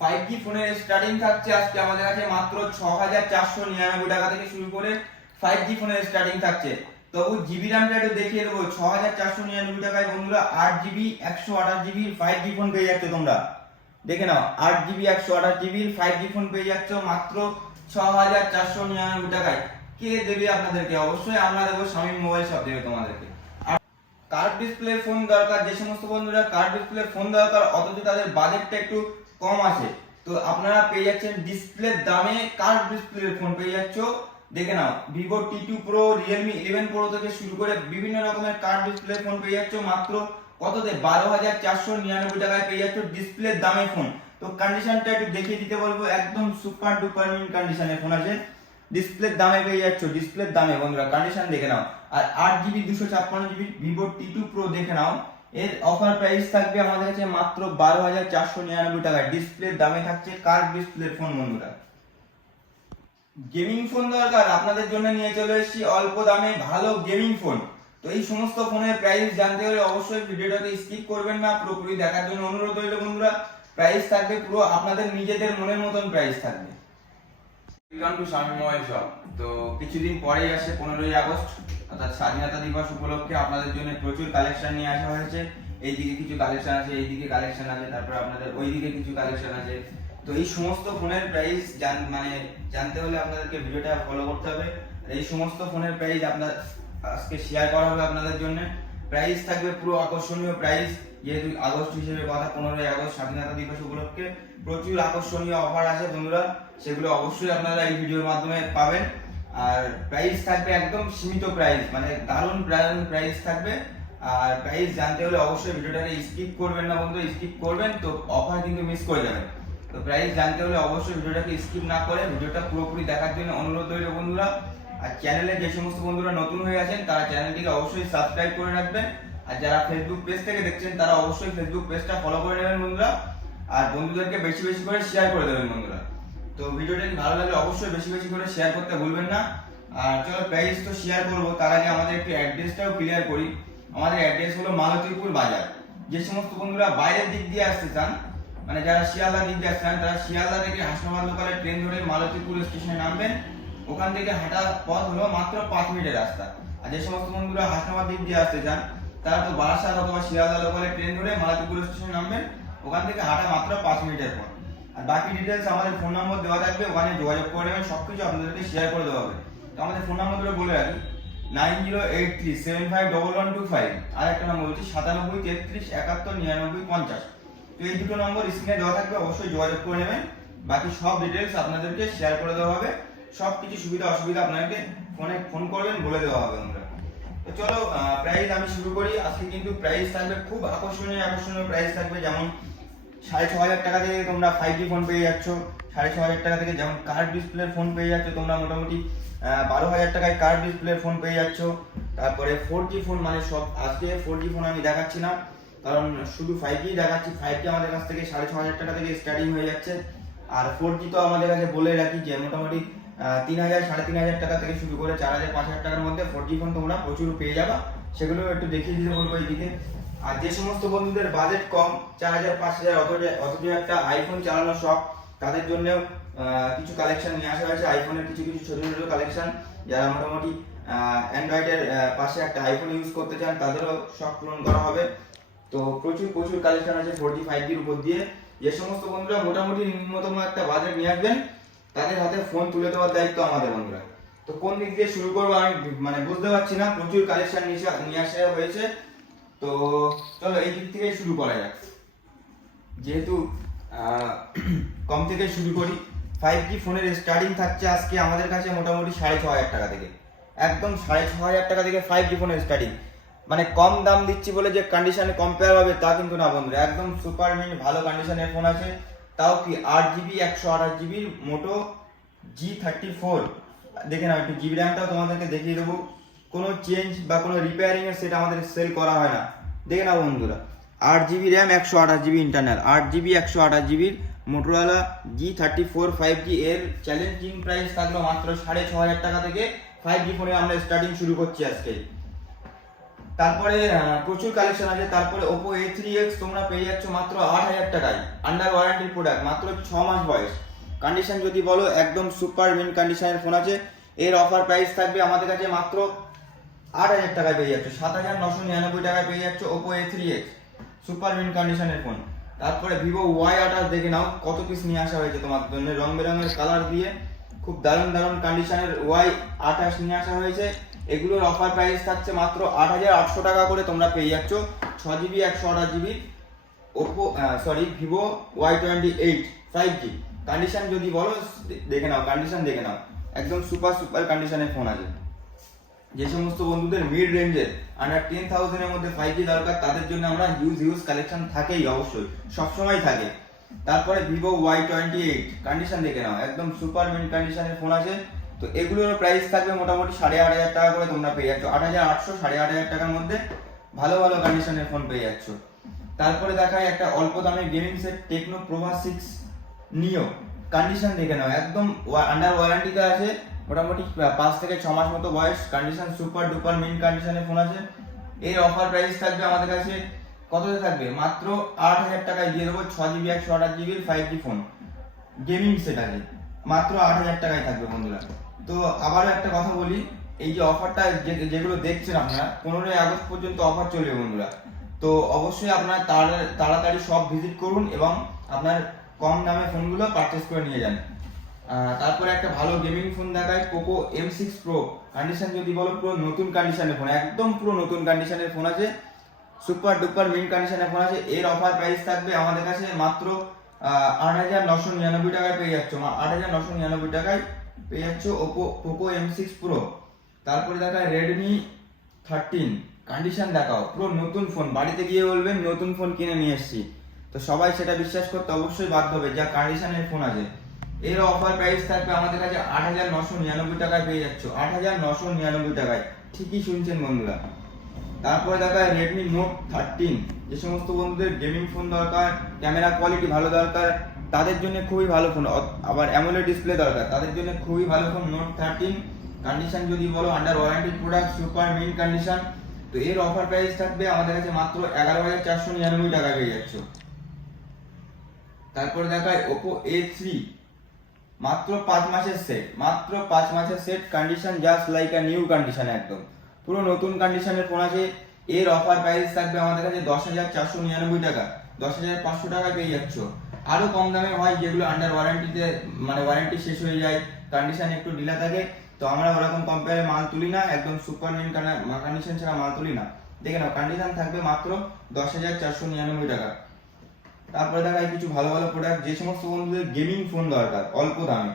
5G ফোনের starting থাকছে আজকে আমাদের কাছে মাত্র 6499 টাকা থেকে শুরু করে 5G ফোনের স্টার্টিং থাকছে। তবু জিবি র্যামটা একটু দেখিয়ে দেবো। 6499 টাকায় বন্ধুরা 8GB 128GB 5G ফোন পেয়ে যাচ্ছ তোমরা। দেখে নাও, 8GB 128GB 5G ফোন পেয়ে যাচ্ছ মাত্র 6499 টাকায়। কে দেবে আপনাদেরকে? অবশ্যই আমরা দেবো, শামীম মোবাইল শপ দেবে তোমাদেরকে। কার্ভ ডিসপ্লে ফোন দরকার যে সমস্ত বন্ধুরা কার্ভ ডিসপ্লে ফোন দরকার অথচ তাদের বাজেটটা একটু কম আছে, তো আপনারা পেয়ে যাচ্ছেন ডিসপ্লের দামে কার্ভ ডিসপ্লের ফোন পেয়ে যাচ্ছ। দেখে নাও, Vivo T2 Pro, Realme 11 Pro থেকে শুরু করে বিভিন্ন রকমের কার্ভ ডিসপ্লে ফোন পেয়ে যাচ্ছ মাত্র কততে? 12499 টাকায় পেয়ে যাচ্ছ ডিসপ্লের দামে ফোন। তো কন্ডিশনটা একটু দেখিয়ে দিতে বলবো, একদম সুপার ডুপার মিন কন্ডিশনের ফোন আছে, ডিসপ্লের দামে পেয়ে যাচ্ছ, ডিসপ্লের দামে বন্ধুরা কন্ডিশন দেখে নাও। আর 8GB 256GB Vivo T2 Pro দেখে নাও, এর অফার প্রাইস থাকবে আমাদের কাছে মাত্র 12499 টাকা, ডিসপ্লের দামে থাকছে কার্ভ ডিসপ্লের ফোন বন্ধুরা। গেমিং ফোন দরকার আপনাদের জন্য নিয়ে চলে এসেছি অল্প দামে ভালো গেমিং ফোন। তো এই সমস্ত ফোনের প্রাইস জানতে হলে অবশ্যই ভিডিওটাকে স্কিপ করবেন না, পুরোপুরি দেখার জন্য অনুরোধ রইল বন্ধুরা। প্রাইস থাকবে পুরো আপনাদের নিজেদের মনের মতন প্রাইস থাকবে। Welcome to Shamim mobile shop. তো কিছুদিন পরেই আসে 15ই আগস্ট, অর্থাৎ স্বাধীনতা দিবস উপলক্ষে আপনাদের জন্য প্রচুর কালেকশন নিয়ে আসা হয়েছে। এইদিকে কিছু কালেকশন আছে, এইদিকে কালেকশন আছে, তারপরে আপনাদের ওইদিকে কিছু কালেকশন আছে। তো এই সমস্ত ফোনের প্রাইস জানতে হলে আপনাদেরকে ভিডিওটা ফলো করতে হবে। এই সমস্ত ফোনের প্রাইস আপনার আজকে শেয়ার করা হবে আপনাদের জন্য। প্রাইস থাকবে পুরো আকর্ষণীয় প্রাইস, যেহেতু আগস্ট হিসেবে কথা, 15ই আগস্ট স্বাধীনতা দিবস উপলক্ষে প্রচুর আকর্ষণীয় অফার আছে বন্ধুরা, সেগুলো অবশ্যই আপনারা এই ভিডিওর মাধ্যমে পাবেন। আর প্রাইস থাকবে একদম সীমিত প্রাইস, মানে দারুণ প্রাইস থাকবে। আর প্রাইস জানতে হলে অবশ্যই ভিডিওটাকে স্কিপ করবেন না বন্ধু, স্কিপ করবেন তো অফার কিন্তু মিস করে যাবেন। তো প্রাইস জানতে হলে অবশ্যই ভিডিওটাকে স্কিপ না করে ভিডিওটা পুরোপুরি দেখার জন্য অনুরোধ রইল বন্ধুরা। আর চ্যানেলে যে সমস্ত বন্ধুরা নতুন হয়ে আছেন তারা চ্যানেলটিকে অবশ্যই সাবস্ক্রাইব করে রাখবেন। আর যারা ফেসবুক পেজ থেকে দেখছেন তারা অবশ্যই ফেসবুক পেজটা ফলো করে নেবেন বন্ধুরা। আর বন্ধুদেরকে বেশি বেশি করে শেয়ার করে দেবেন বন্ধুরা। তো ভিডিওটা ভালো লাগলে অবশ্যই বেশি বেশি করে শেয়ার করতে ভুলবেন না। আর চলো প্রাইস তো শেয়ার করবো, তার আগে আমাদের একটু অ্যাড্রেসটাও ক্লিয়ার করি। আমাদের অ্যাড্রেস হলো মালতীপুর বাজার। যে সমস্ত বন্ধুরা বাইরের দিক দিয়ে আসতে চান, মানে যারা শিয়ালদা দিক দিয়ে আসতে চান, তারা শিয়ালদা থেকে হাসনাবাদ লোকালে ট্রেন ধরে মালতীপুর স্টেশনে নামবেন। ওখান থেকে হাঁটা পথ হলো মাত্র 5 মিনিটের রাস্তা। আর যে সমস্ত বন্ধুরা হাসনাবাদ দিক দিয়ে আসতে চান তারা তো বারাসাত অথবা শিয়ালদা লোকালে ট্রেন ধরে মালতীপুর স্টেশনে নামবেন, ওখান থেকে হাঁটা মাত্র 5 মিনিটের পথ। আর বাকি ডিটেলস আমাদের ফোন নম্বর দেওয়া থাকবে, ওখানে যোগাযোগ করে নেবেন, সবকিছু আপনাদেরকে শেয়ার করে দেওয়া হবে। তো আমাদের ফোন নম্বরগুলো বলে রাখি, 9083751125, আর একটা নম্বর হচ্ছে 9733719950। তো এই দুটো নম্বর স্ক্রিনে দেওয়া থাকবে, অবশ্যই যোগাযোগ করে নেবেন। বাকি সব ডিটেলস আপনাদেরকে শেয়ার করে দেওয়া হবে, সব কিছু সুবিধা অসুবিধা আপনাদেরকে ফোনে ফোন করবেন বলে দেওয়া হবে আমরা। তো চলো প্রাইস আমি শুরু করি। আজকে কিন্তু প্রাইস থাকবে খুব আকর্ষণীয় প্রাইস থাকবে, যেমন 6500 টাকা থেকে তোমরা 5G ফোন পেয়ে যাচ্ছ। 6500 টাকা থেকে যেমন কার্ভ ডিসপ্লের ফোন পেয়ে যাচ্ছ তোমরা মোটামুটি 12000 টাকায় কার্ভ ডিসপ্লের ফোন পেয়ে যাচ্ছ। তারপরে 4G ফোন, মানে সব আজকে 4G ফোন আমি দেখাচ্ছি না, কারণ শুধু 5G দেখাচ্ছি। 5G আমাদের কাছ থেকে 6500 টাকা থেকে স্টার্টিং হয়ে যাচ্ছে। আর 4G তো আমাদের কাছে বলে রাখি যে মোটামুটি 3000 3500 টাকা থেকে শুরু করে 4000 5000 টাকার মধ্যে 4G ফোন তোমরা প্রচুর পেয়ে যাবা, সেগুলো একটু দেখিয়ে দিতে বলবো এইদিকে। আর যে সমস্ত বন্ধুদের বাজেট কম, 4000 5000 অথচ একটা আইফোন চালানো শখ, তাদের জন্য কিছু কালেকশন নিয়ে আসা হয়েছে। আইফোনের কিছু কিছু ছোট ছোট কালেকশন, যারা মোটামুটি অ্যান্ড্রয়েডের পাশে একটা আইফোন ইউজ করতে চান তাদেরও শখ পূরণ করা হবে। তো প্রচুর প্রচুর কালেকশন আছে 4G 5Gর উপর দিয়ে। যে সমস্ত বন্ধুরা মোটামুটি ন্যূনতম একটা বাজেট নিয়ে আসবেন তাদের হাতে ফোন তুলে দেওয়ার দায়িত্ব আমাদের বন্ধুরা। তো কোন দিক দিয়ে শুরু করবো আমি মানে বুঝতে পারছি না, প্রচুর কালেকশন নিয়ে আসা হয়েছে। তো চলো এই দিক থেকে শুরু করা যাক, যেহেতু কম থেকে শুরু করি। 5G ফোনের স্টার্টিং থাকছে আজকে আমাদের কাছে মোটামুটি 6500 টাকা থেকে, একদম 6500 টাকা থেকে 5G ফোনের স্টার্টিং। মানে কম দাম দিচ্ছি বলে যে কন্ডিশনে কম্পেয়ার হবে তা কিন্তু না বন্ধুরা, একদম সুপার মিন ভালো কন্ডিশনের ফোন আছে। তাও কি 8GB 128GB মোটো G34। দেখে নাও, একটু জিবি র্যামটাও তোমাদেরকে দেখিয়ে দেবো। কোনো চেঞ্জ বা কোনো রিপেয়ারিং এর সেটা আমাদের সেল করা হয় না। দেখে নাও বন্ধুরা, 8GB RAM 128GB internal, 8GB 128GB Motorola G34 5G। এর চ্যালেঞ্জিং প্রাইস থাকলো মাত্র 6500 টাকা থেকে 5G ফোনে আমরা স্টার্টিং শুরু করছি আজকে। তারপরে প্রচুর কালেকশন আছে। তারপরে Oppo A3X তোমরা পেয়ে যাচ্ছ মাত্র 8,000 টাকায়, আন্ডার ওয়ারেন্টির প্রোডাক্ট, মাত্র 6 মাস বয়স। কন্ডিশন যদি বলো একদম সুপার মিন কন্ডিশনের ফোন আছে। এর অফার প্রাইস থাকবে আমাদের কাছে মাত্র 8,000 টাকায় পেয়ে যাচ্ছ, 7,999 টাকায় পেয়ে যাচ্ছ Oppo A3X সুপার মিন কন্ডিশনের ফোন। তারপরে Vivo Y28 দেখে নাও কত পিস নিয়ে আসা হয়েছে তোমার জন্য, রং বেরঙের কালার দিয়ে খুব দারুণ দারুণ কন্ডিশনের Y28 নিয়ে আসা হয়েছে। এগুলোর অফার প্রাইস থাকছে মাত্র 8,800 টাকা করে, তোমরা পেয়ে যাচ্ছ 6GB 128GB Vivo Y28 5G। Condition যদি বলো দেখে নাও, কন্ডিশন দেখে নাও, একদম সুপার কন্ডিশনের ফোন আছে। যে সমস্ত বন্ধুদের মিড রেঞ্জের আন্ডার 10,000 এর মধ্যে 5G দরকার, তাদের জন্য আমরা হিউজ কালেকশন থাকেই, অবশ্যই সবসময় থাকে। তারপরে Vivo Y28 কন্ডিশন দেখে নাও, একদম সুপার মিড কন্ডিশনের ফোন আছে। তো এগুলোর প্রাইস থাকবে মোটামুটি 8,500 টাকা করে, তোমরা পেয়ে যাচ্ছ 8,800 8,500 টাকার মধ্যে ভালো কন্ডিশনের ফোন পেয়ে যাচ্ছ। তারপরে দেখায় একটা অল্প দামের গেমিং সেট টেকনো প্রভা 6 নিও, কন্ডিশন দেখে নাও, একদম আন্ডার ওয়ারেন্টিতে আছে, মোটামুটি 5 থেকে 6 মাস মতো বয়স, কন্ডিশন সুপার ডুপার মিন কন্ডিশনের ফোন আছে। এর অফার প্রাইস থাকবে আমাদের কাছে কততে থাকবে, মাত্র 8,000 টাকায় দিয়ে দেবো 6GB 128GB 5G phone gaming set আছে, মাত্র 8,000 টাকায় থাকবে বন্ধুরা। তো আবারও একটা কথা বলি, এই যে অফারটা যেগুলো দেখছেন আপনারা 15ই আগস্ট পর্যন্ত অফার চলবে বন্ধুরা। তো অবশ্যই আপনারা তাড়াতাড়ি সব ভিজিট করুন এবং আপনার কম দামে ফোনগুলো পারচেস করে নিয়ে যান। তারপরে একটা ভালো গেমিং ফোন দেখায় Poco M6 Pro, কন্ডিশন যদি বলো পুরো নতুন কন্ডিশনের ফোন, একদম পুরো নতুন কন্ডিশনের ফোন আছে, সুপার ডুপার মিন কন্ডিশনের ফোন আছে। এর অফার প্রাইস থাকবে আমাদের কাছে মাত্র 8,999 টাকায় পেয়ে যাচ্ছ, 8,999 টাকায় পেয়ে যাচ্ছ Poco M6 Pro। তারপরে দেখায় Redmi 13, কন্ডিশন দেখাও, পুরো নতুন ফোন, বাড়িতে গিয়ে বলবেন নতুন ফোন কিনে নিয়ে এসেছি, তো সবাই সেটা বিশ্বাস করতে অবশ্যই বাধ্য হবে যা কন্ডিশনের ফোন আছে। এর অফার প্রাইস থাকবে আমাদের কাছে 8,999 টাকায় পেয়ে যাচ্ছ, 8,999 টাকায়, ঠিকই শুনছেন বন্ধুরা। তারপরে দেখায় Redmi Note 13, যে সমস্ত বন্ধুদের গেমিং ফোন দরকার, ক্যামেরা কোয়ালিটি ভালো দরকার, তাদের জন্য খুবই ভালো ফোন, আবার অ্যামোলেড ডিসপ্লে দরকার, তাদের জন্য খুবই ভালো ফোন Note 13। কন্ডিশন যদি বলো under warranty product, super mint condition. তো এর অফার প্রাইস থাকবে আমাদের কাছে মাত্র 11,499 টাকা পেয়ে যাচ্ছ। তারপরে দেখায় Oppo A3, মাত্র 5 মাসের সেট, মাত্র 5 মাসের set, condition just like a new condition, একদম পুরো নতুন কন্ডিশনের ফোন আছে। এর অফার প্রাইস থাকবে আমাদের কাছে 10,499 টাকা, 10,500 টাকায় পেয়ে যাচ্ছ। আরো কম দামে হয় যেগুলো আন্ডার ওয়ারেন্টিতে, মানে ওয়ারেন্টি শেষ হয়ে যায়, কন্ডিশন একটু ঢিলা থাকে, তো আমরা ওরকম কম্পেয়ারে মাল তুলি না, একদম সুপার মিন কন্ডিশন ছাড়া মাল তুলি না। দেখে নাও, কন্ডিশন থাকবে মাত্র 10,499 টাকা। তারপরে দেখায় কিছু ভালো প্রোডাক্ট, যে সমস্ত বন্ধুদের গেমিং ফোন দরকার অল্প দামে,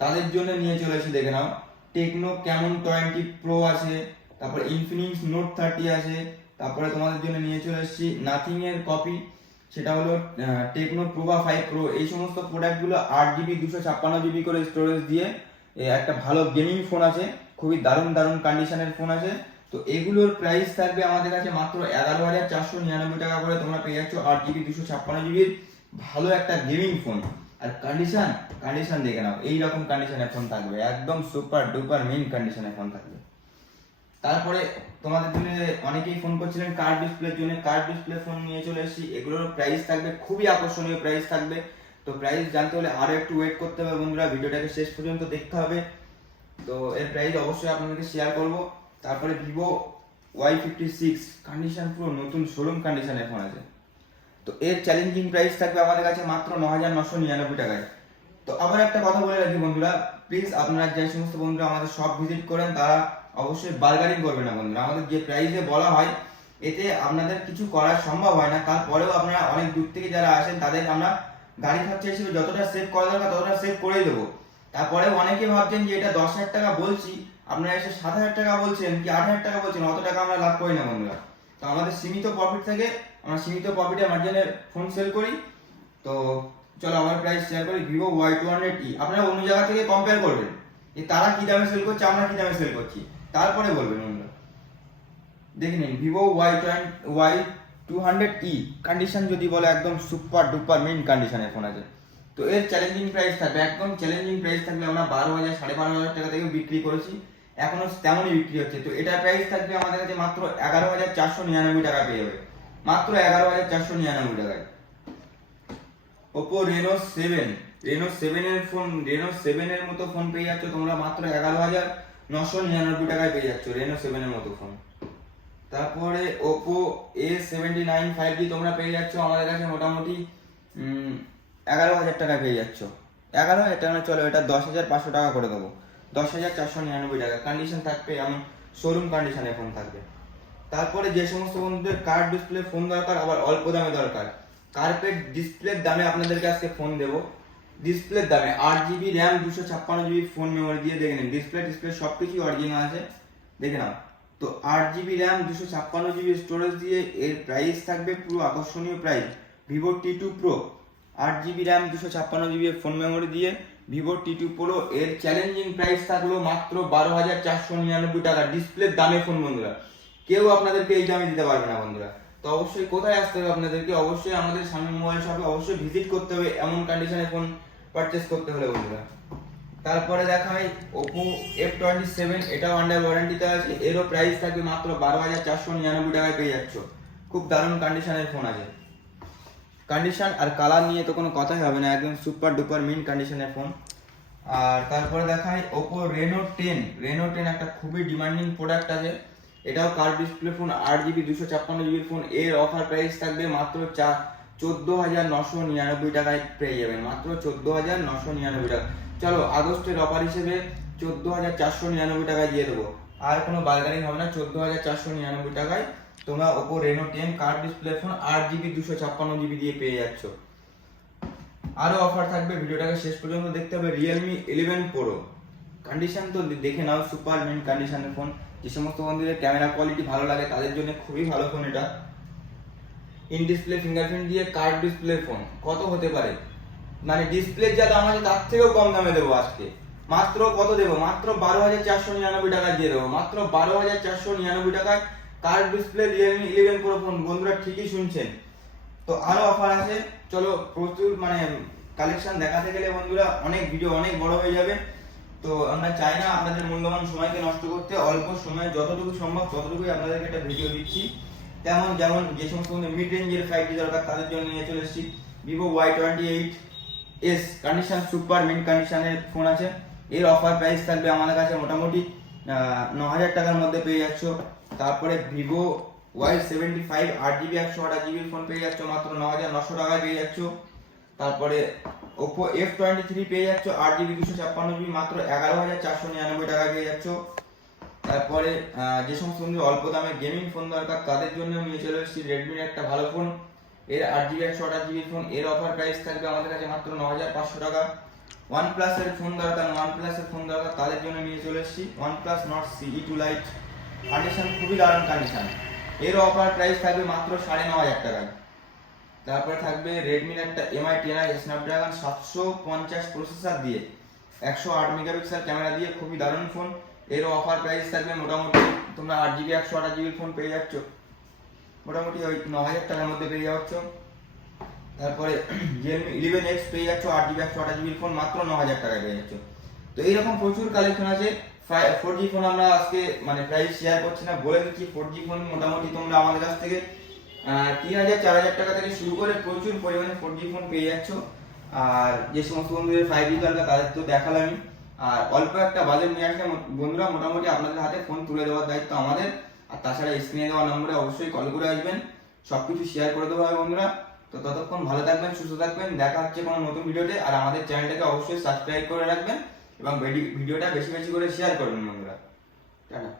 তাদের জন্য নিয়ে চলে এসেছি। দেখে নাও, টেকনো ক্যামন 20 প্রো আছে, তারপরে ইনফিনিক্স নোট 30 আছে, তারপরে তোমাদের জন্য নিয়ে চলে এসেছি নাথিং এর কপি, সেটা হলো টেকনো প্রোভা 5 প্রো। এই সমস্ত প্রোডাক্টগুলো 8GB 256GB করে স্টোরেজ দিয়ে একটা ভালো গেমিং ফোন আছে, খুবই দারুণ কন্ডিশনের ফোন আছে। তো এগুলোর প্রাইস থাকবে আমাদের কাছে মাত্র 11,499 টাকা করে, তোমরা পেয়ে যাচ্ছ 8GB 256GB ভালো একটা গেমিং ফোন। আর কন্ডিশন দেখে নাও, এইরকম কন্ডিশনের ফোন থাকবে, একদম সুপার ডুপার মেইন কন্ডিশনের ফোন থাকবে। তারপরে তোমাদের জন্য অনেকেই ফোন করছিলেন কার্ড ডিসপ্লের জন্য, কার্ড ডিসপ্লে ফোন নিয়ে চলে এসেছি। এগুলোর প্রাইস থাকবে খুবই আকর্ষণীয় প্রাইস থাকবে। তো প্রাইস জানতে হলে আরো একটু ওয়েট করতে হবে বন্ধুরা, ভিডিওটাকে শেষ পর্যন্ত দেখতে হবে। তো এর প্রাইস অবশ্যই আপনাদেরকে শেয়ার করব। তারপরে Vivo Y56, কন্ডিশন পুরো নতুন শোরুম কন্ডিশনের ফোন আছে। তো এর চ্যালেঞ্জিং প্রাইস থাকবে আমাদের কাছে মাত্র 9,999 টাকায়। তো আবার একটা কথা বলে রাখি বন্ধুরা, প্লিজ আপনারা যে সমস্ত বন্ধুরা আমাদের সব ভিজিট করেন তারা অবশ্যই বার্গারিং করবে না বন্ধুরা। আমাদের যে প্রাইসে বলা হয় এতে আপনাদের কিছু করা সম্ভব হয় না, তারপরেও আপনারা অনেক দূর থেকে যারা আসেন তাদের আমরা গাড়ি খরচা হিসেবে যতটা সেভ করা দরকার ততটা সেভ করেই দেবো। তারপরে অনেকে ভাবছেন যে এটা 10,000 টাকা বলছি, আপনারা এসে 7,000 টাকা বলছেন কি 8,000 টাকা বলছেন, অত টাকা আমরা লাভ করি না বন্ধুরা। তো আমাদের সীমিত প্রফিট থেকে আমরা সীমিত প্রফিটে মার্জিনে ফোন সেল করি। তো চলো আমার প্রাইস শেয়ার করি। Vivo Y200e, আপনারা অন্য জায়গা থেকে কম্পেয়ার করবেন যে তারা কি দামে সেল করছে, আমরা কি দামে সেল করছি, তারপরে বলবেন বন্ধুরা। দেখে নিন Vivo Y200e, কন্ডিশন যদি বলে একদম সুপার ডুপার মেইন কন্ডিশনের ফোন আছে। তো এর চ্যালেঞ্জিং প্রাইস থাকবে, একদম চ্যালেঞ্জিং প্রাইস থাকবে, আমরা 12,000 12,500 টাকা থেকে বিক্রি করেছি, এখনো তেমনই বিক্রি হচ্ছে। তো এটার প্রাইস থাকবে আমাদের কাছে মাত্র 11,499 টাকা পেয়ে যাবে, মাত্র 11,499 টাকায়। ওপো রেনো 7 এর মতো ফোন পেয়ে যাচ্ছ তোমরা মাত্র 11,999 টাকায় পেয়ে যাচ্ছ রেনো 7 এর মতো ফোন। তারপরে ওপো A79 5G তোমরা পেয়ে যাচ্ছ আমাদের কাছে মোটামুটি 11,000 টাকায় পেয়ে যাচ্ছ। 11,000 টাকা চলো, এটা 10,500 টাকা করে দেবো, 10,499 টাকা। কন্ডিশন থাকবে এমন শোরুম কন্ডিশনে ফোন থাকবে। তারপরে যে সমস্ত বন্ধুদের কার্ভ ডিসপ্লে ফোন দরকার, আবার অল্প দামে দরকার, কার্ভের ডিসপ্লের দামে আপনাদেরকে আজকে ফোন দেবো। ডিসপ্লের দামে 8GB RAM 256GB phone memory দিয়ে দেখে নিন, ডিসপ্লে সব কিছুই অরিজিনাল আছে, দেখে নাও। তো 8GB র্যাম 256GB স্টোরেজ দিয়ে এর প্রাইস থাকবে পুরো আকর্ষণীয় price. Vivo T2 Pro 8GB RAM 256GB phone memory দিয়ে ভিভো T2 Pro এর চ্যালেঞ্জিং প্রাইস থাকলো মাত্র 12,499 টাকা ডিসপ্লের দামে ফোন বন্ধুরা। কেউ আপনাদেরকে এই দামে দিতে পারবে না বন্ধুরা। তো অবশ্যই কোথায় আসতে হবে আপনাদেরকে, অবশ্যই আমাদের সামনে মোবাইল শপে অবশ্যই ভিজিট করতে হবে এমন কন্ডিশনে ফোন পারচেস করতে হলে বন্ধুরা। তারপরে দেখাই Oppo F27, এটাও আন্ডার ওয়ারেন্টিতে আছে, এরও প্রাইস থাকবে মাত্র 12,499 টাকায় পেয়ে যাচ্ছ। খুব দারুণ কন্ডিশনের ফোন আছে, কন্ডিশন আর কালার নিয়ে তো কোনো কথাই হবে না, একদম সুপার ডুপার মিন্ট কন্ডিশনের ফোন। আর তারপরে দেখাই Oppo Reno 10 একটা খুবই ডিমান্ডিং প্রোডাক্ট আছে, এটাও curve display phone, 8GB 256GB phone. এর অফার প্রাইস থাকবে মাত্র 14,999 টাকায় পেয়ে যাবেন, মাত্র 14,999 টাকা। চলো আগস্টের অফার হিসেবে 14,499 টাকায় দিয়ে দেবো, আর কোনো বার্গেনিং হবে না। 14,499 টাকায় তোমরা Oppo Reno 10 curve display phone 8GB 256GB দিয়ে পেয়ে যাচ্ছ। আরো অফার থাকবে, ভিডিওটাকে শেষ পর্যন্ত দেখতে হবে। Realme 11 Pro কন্ডিশন তো দেখে নাও, সুপার মিন্ট কন্ডিশনের ফোন। যে সমস্ত বন্ধুদের ক্যামেরা কোয়ালিটি ভালো লাগে তাদের জন্য খুবই ভালো ফোন এটা। ইন ডিসপ্লে ফিঙ্গারপ্রিন্ট দিয়ে কার্ভ ডিসপ্লে ফোন, কত হতে পারে, মানে ডিসপ্লে যা দাম আছে তার থেকেও কম দামে দেবো আজকে। মাত্র কত দেবো, মাত্র 12,499 টাকায় দিয়ে দেবো, মাত্র 12,499 টাকায় curve display Realme 11 Pro phone বন্ধুরা, ঠিকই শুনছেন। তো আরো অফার আছে, চলো প্রচুর মানে কালেকশন দেখাতে গেলে বন্ধুরা অনেক ভিডিও অনেক বড় হয়ে যাবে। তো আমরা চাই না আপনাদের মূল্যবান সময়কে নষ্ট করতে, অল্প সময়ে যতটুকু সম্ভব ততটুকুই আপনাদেরকে একটা ভিডিও দিচ্ছি। যেমন যে সমস্ত মিড রেঞ্জের 5G দরকার তাদের জন্য নিয়ে চলে এসেছি Vivo Y28s, condition super mint কন্ডিশনের ফোন আছে। এর অফার প্রাইস থাকবে আমাদের কাছে মোটামুটি 9,000 টাকার মধ্যে পেয়ে যাচ্ছ। তারপরে Vivo Y75 8GB 128GB phone পেয়ে যাচ্ছ মাত্র 9,900 টাকায় পেয়ে যাচ্ছ। তারপরে Oppo F23 পেয়ে যাচ্ছ 8GB 256GB মাত্র 11,499 টাকায় পেয়ে যাচ্ছ। তারপরে যে সমস্ত বন্ধু অল্প দামে গেমিং ফোন দরকার তাদের জন্য নিয়ে চলে এসেছি Redmi এর একটা ভালো ফোন, এর 8GB 128GB ফোন। এর অফার প্রাইস থাকবে আমাদের কাছে মাত্র 9,500 টাকা। OnePlus এর ফোন দরকার তাদের জন্য নিয়ে চলে এসেছি OnePlus Nord CE2 Lite, condition খুবই দারুণ কন্ডিশন। এর অফার প্রাইস থাকবে মাত্র 9,500 টাকায়। তারপরে থাকবে Redmi এর একটা MI 10i Snapdragon 750 প্রসেসর দিয়ে 108 মেগাপিক্সেল ক্যামেরা দিয়ে খুবই দারুণ ফোন। এর অফার প্রাইস থাকবে মোটামুটি তোমরা 8GB 128GB ফোন পেয়ে যাচ্ছ মোটামুটি ওই 9,000 টাকার মধ্যে পেয়ে যাচ্ছ। তারপরে Realme 11X পেয়ে যাচ্ছ 8GB 128GB ফোন মাত্র 9,000 টাকায় পেয়ে যাচ্ছ। তো এইরকম প্রচুর কালেকশন আছে। 4G ফোন আমরা আজকে মানে প্রাইস শেয়ার করছি না, বলে দিচ্ছি 4G ফোন মোটামুটি তোমরা আমাদের কাছ থেকে 3,000 4,000 টাকা থেকে শুরু করে প্রচুর পরিমাণে 4G ফোন পেয়ে যাচ্ছ। আর যে সমস্ত বন্ধুদের 5G দরকার তাদের তো দেখালামই, আর অল্প একটা বাজেট নিয়ে আসলে বন্ধুরা মোটামুটি আপনাদের হাতে ফোন তুলে দেওয়ার দায়িত্ব আমাদের। আর তাছাড়া স্ক্রিনে দেওয়া নম্বরে অবশ্যই কল করে আসবেন, সবকিছু শেয়ার করে দেওয়া হবে বন্ধুরা। তো ততক্ষণ ভালো থাকবেন, সুস্থ থাকবেন, দেখা হচ্ছে কোনো নতুন ভিডিওতে। আর আমাদের চ্যানেলটাকে অবশ্যই সাবস্ক্রাইব করে রাখবেন এবং ভিডিওটা বেশি বেশি করে শেয়ার করবেন বন্ধুরা। টাটা।